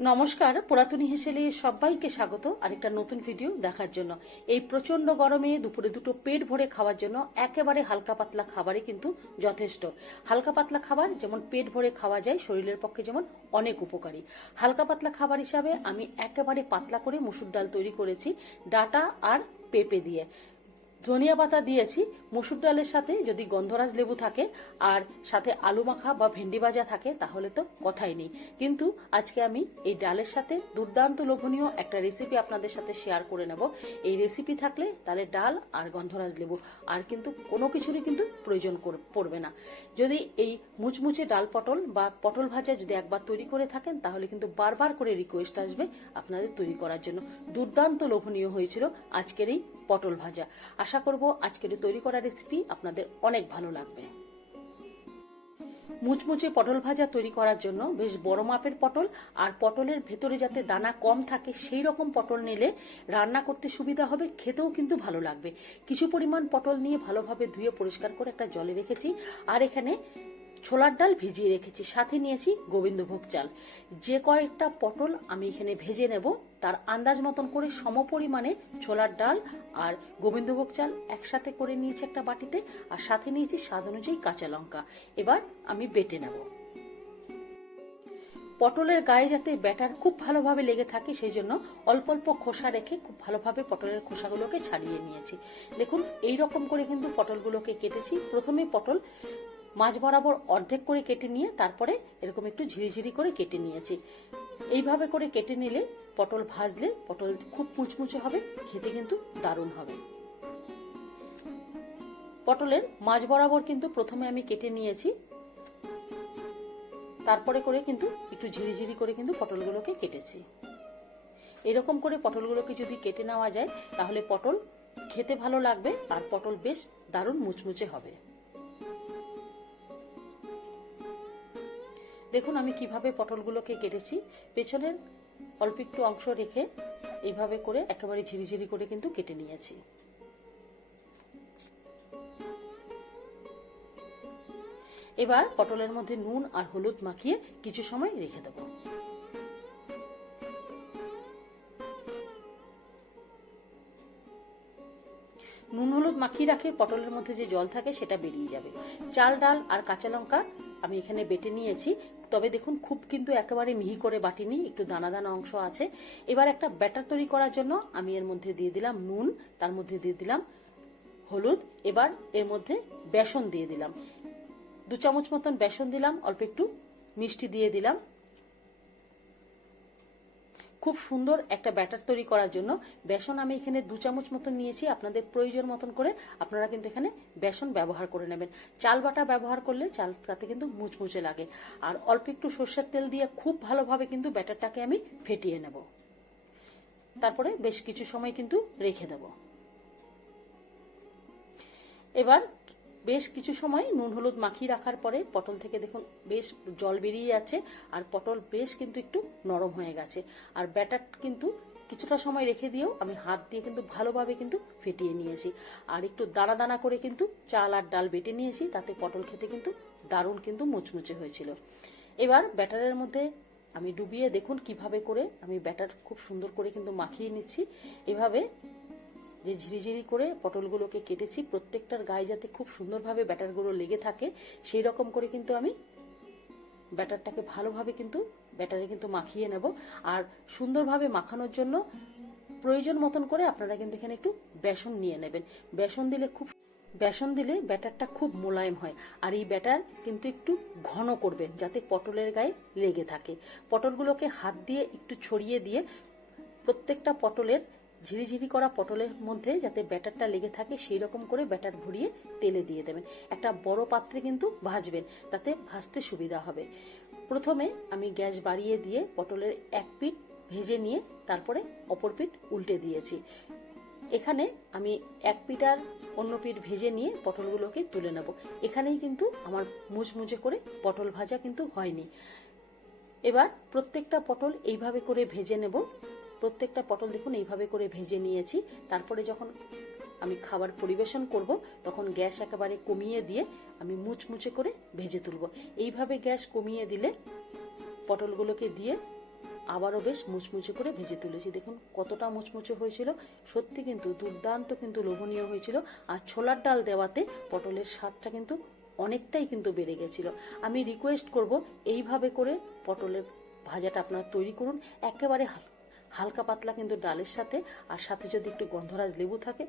নমস্কার, পুরাতনী হেসেলে সবাইকে স্বাগত। আরেকটা নতুন ভিডিও দেখার জন্য। এই প্রচণ্ড গরমে দুপুরে দুটো পেট ভরে খাওয়ার জন্য একেবারে হালকা পাতলা খাবারই কিন্তু যথেষ্ট। হালকা পাতলা খাবার যেমন পেট ভরে খাওয়া যায়, শরীরের পক্ষে যেমন অনেক উপকারী। হালকা পাতলা খাবার হিসাবে আমি একেবারে পাতলা করে মুসুর ডাল তৈরি করেছি, ডাটা আর পেঁপে দিয়ে। ধনিয়া পাতা দিয়েছি, মসুর ডালের সাথে যদি গন্ধরাজ লেবু থাকে, আর সাথে আলু মাখা বা ভেন্ডি ভাজা থাকে, তাহলে তো কথাই নেই। কিন্তু আজকে আমি এই ডালের সাথে দুর্দান্ত লোভনীয় একটা রেসিপি আপনাদের সাথে শেয়ার করে নেব। এই রেসিপি থাকলে তাহলে ডাল আর গন্ধরাজ লেবু, আর কিন্তু কোনো কিছুরই কিন্তু প্রয়োজন পড়বে না। যদি এই মুচমুচে ডাল পটল বা পটল ভাজা যদি একবার তৈরি করে থাকেন, তাহলে কিন্তু বারবার করে রিকোয়েস্ট আসবে আপনাদের তৈরি করার জন্য। দুর্দান্ত লোভনীয় হয়েছিল আজকের এই পটল ভাজা। আশা করব আজকের তৈরি করা রেসিপি আপনাদের অনেক ভালো লাগবে। মুচমুচে পটল ভাজা তৈরি করার জন্য বেশ বড় মাপের পটল আর পটলের ভেতরে যাতে দানা কম থাকে সেই রকম পটল নিলে রান্না করতে সুবিধা হবে, খেতেও কিন্তু ভালো লাগবে। কিছু পরিমাণ পটল নিয়ে ভালোভাবে ধুয়ে পরিষ্কার করে একটা জলে রেখেছি। আর এখানে ছোলার ডাল ভিজিয়ে রেখেছি, সাথে নিয়েছি গোবিন্দভোগ চাল। যে কয়েকটা পটল আমি এখানে ভেজে নেব, তার আন্দাজ মতন করে সমপরিমাণে ছোলার ডাল আর গোবিন্দভোগ চাল একসাথে করে নিয়েছি একটা বাটিতে, আর সাথে নিয়েছি স্বাদ অনুযায়ী কাঁচা লঙ্কা। এবার আমি বেটে নেব। পটলের গায়ে যাতে ব্যাটার খুব ভালোভাবে লেগে থাকে, সেই জন্য অল্প অল্প খোসা রেখে খুব ভালোভাবে পটলের খোসাগুলোকে ছাড়িয়ে নিয়েছি। দেখুন এই রকম করে কিন্তু পটলগুলোকে কেটেছি। প্রথমে পটল মাছ বরাবর অর্ধেক করে কেটে নিয়ে তারপরে এরকম একটু ঝিরিঝিরি করে কেটে নিয়েছি। এইভাবে করে কেটে নিলে পটল ভাজলে পটল খুব মুচমুচে হবে, খেতে কিন্তু দারুণ হবে। পটলের মাঝ বরাবর কিন্তু প্রথমে আমি কেটে নিয়েছি। তারপরে করে কিন্তু একটু ঝিরিঝিরি করে কিন্তু পটলগুলোকে কেটেছি। এরকম করে পটলগুলোকে যদি কেটে নেওয়া যায়, তাহলে পটল খেতে ভালো লাগবে, আর পটল বেশ দারুণ মুচমুচে হবে। দেখুন, আমি কীভাবে পটলগুলোকে কেটেছি। পেছনের অল্প একটু অংশ রেখে এইভাবে করে একেবারে ঝিরিঝিরি করে কিন্তু কেটে নিয়েছি। এবার পটলের মধ্যে নুন আর হলুদ মাখিয়ে কিছু সময় রেখে দেবো। নুন হলুদ মাখিয়ে রাখে, পটলের মধ্যে যে জল থাকে সেটা বেরিয়ে যাবে। চাল, ডাল আর কাঁচা লঙ্কা আমি এখানে বেটে নিয়েছি। তবে দেখুন, খুব কিন্তু একেবারে মিহি করে বাটিনি, একটু দানা দানা অংশ আছে। এবার একটা ব্যাটার তৈরি করার জন্য আমি এর মধ্যে দিয়ে দিলাম নুন, তার মধ্যে দিয়ে দিলাম হলুদ, এবার এর মধ্যে বেসন দিয়ে দিলাম। দু চামচ মতন বেসন দিলাম, অল্প একটু মিষ্টি দিয়ে দিলাম। খুব সুন্দর একটা ব্যাটার তৈরি করার জন্য বেসন আমি এখানে দু চামচ মতন নিয়েছি। আপনাদের প্রয়োজন মতন করে আপনারা কিন্তু এখানে বেসন ব্যবহার করে নেবেন। চাল বাটা ব্যবহার করলে চালটাতে কিন্তু মুচমুচে লাগে। আর অল্প একটু সর্ষের তেল দিয়ে খুব ভালোভাবে কিন্তু ব্যাটারটাকে আমি ফেটিয়ে নেব। তারপরে বেশ কিছু সময় কিন্তু রেখে দেব। এবার বেশ কিছু সময় নুন হলুদ মাখিয়ে রাখার পরে পটল থেকে দেখুন বেশ জল বেরিয়ে যাচ্ছে আর পটল বেশ কিন্তু একটু নরম হয়ে গেছে। আর ব্যাটার কিন্তু কিছুটা সময় রেখে দিয়েও আমি হাত দিয়ে কিন্তু ভালোভাবে কিন্তু ফেটিয়ে নিয়েছি। আর একটু দানা দানা করে কিন্তু চাল আর ডাল বেটে নিয়েছি, তাতে পটল খেতে কিন্তু দারুণ কিন্তু মুচমুচে হয়েছিল। এবার ব্যাটারের মধ্যে আমি ডুবিয়ে দেখুন কীভাবে করে আমি ব্যাটার খুব সুন্দর করে কিন্তু মাখিয়ে নিচ্ছি। এভাবে যে ঝিরিঝিরি করে পটলগুলোকে কেটেছি, প্রত্যেকটার গায়ে যাতে খুব সুন্দরভাবে ব্যাটারগুলো লেগে থাকে সেই রকম করে কিন্তু আমি ব্যাটারটাকে ভালোভাবে কিন্তু, ব্যাটারে কিন্তু মাখিয়ে নেব। আর সুন্দরভাবে মাখানোর জন্য প্রয়োজন মতন করে আপনারা কিন্তু এখানে একটু বেসন নিয়ে নেবেন। বেসন দিলে খুব বেসন দিলে ব্যাটারটা খুব মোলায়েম হয়, আর এই ব্যাটার কিন্তু একটু ঘন করবেন যাতে পটলের গায়ে লেগে থাকে। পটলগুলোকে হাত দিয়ে একটু ছড়িয়ে দিয়ে প্রত্যেকটা পটলের ঝিরিঝিরি করা পটলের মধ্যে যাতে ব্যাটারটা লেগে থাকে, সেই রকম করে ব্যাটার ভরিয়ে তেলে দিয়ে দেবেন। একটা বড় পাত্রে কিন্তু ভাজবেন, তাতে ভাজতে সুবিধা হবে। প্রথমে আমি গ্যাস বাড়িয়ে দিয়ে পটলের এক পিঠ ভেজে নিয়ে তারপরে অপর পিঠ উল্টে দিয়েছি। এখানে আমি এক পিঠ আর অন্য পিঠ ভেজে নিয়ে পটলগুলোকে তুলে নেব। এখানেই কিন্তু আমার মুচমুচে করে পটল ভাজা কিন্তু হয়নি। এবার প্রত্যেকটা পটল এইভাবে করে ভেজে নেব। প্রত্যেকটা পটল দেখুন, এইভাবে করে ভেজে নিয়েছি। তারপরে যখন আমি খাবার পরিবেশন করব, তখন গ্যাস একেবারে কমিয়ে দিয়ে আমি মুচমুচে করে ভেজে তুলব। এইভাবে গ্যাস কমিয়ে দিলে পটলগুলোকে দিয়ে আবারও বেশ মুচমুচে করে ভেজে তুলেছি। দেখুন কতটা মুচমুচে হয়েছিল। সত্যি কিন্তু দুর্দান্ত কিন্তু লোভনীয় হয়েছিল। আর ছোলার ডাল দেওয়াতে পটলের স্বাদটা কিন্তু অনেকটাই কিন্তু বেড়ে গেছিল। আমি রিকোয়েস্ট করব, এইভাবে করে পটলের ভাজাটা আপনারা তৈরি করুন। একেবারে হালকা পাতলা কিন্তু ডালের সাথে, আর সাথে যদি একটু গন্ধরাজ লেবু থাকে।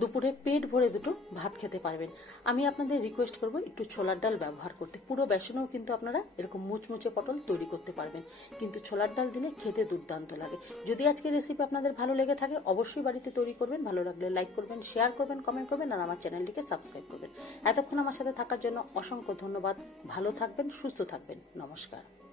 দুপুরে পেট ভরে দুটো ভাত খেতে পারবেন। আমি আপনাদের রিকোয়েস্ট করব একটু ছোলার ডাল ব্যবহার করতে। পুরো বেসনেও কিন্তু আপনারা এরকম মুচমুচে পটল তৈরি করতে পারবেন। কিন্তু ছোলার ডাল দিলে খেতে দুর্দান্ত লাগে। যদি আজকের রেসিপি আপনাদের ভালো লেগে থাকে, অবশ্যই বাড়িতে তৈরি করবেন। ভালো লাগলে লাইক করবেন শেয়ার করবেন কমেন্ট করবেন, আর আমার চ্যানেলটিকে সাবস্ক্রাইব করবেন। এতক্ষণ আমার সাথে থাকার জন্য অসংখ্য ধন্যবাদ। ভালো থাকবেন, সুস্থ থাকবেন। নমস্কার।